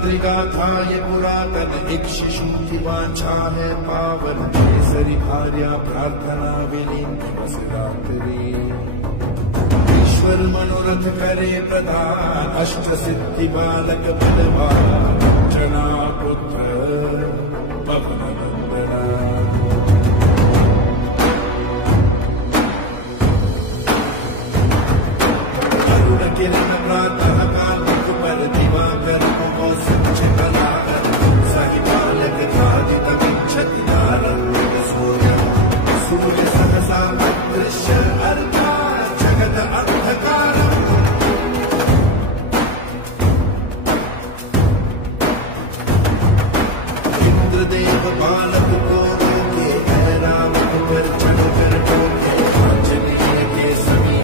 मातृगाथा ये पुरातन एक शिशु की वांछा है पावन केसरी भार्या प्रार्थना विलीन दिवस रात्रि ईश्वर मनोरथ करे प्रदान अष्ट सिद्धि बालक बलवान जना पुत्र पवन नंदना अरुण किरण प्रातः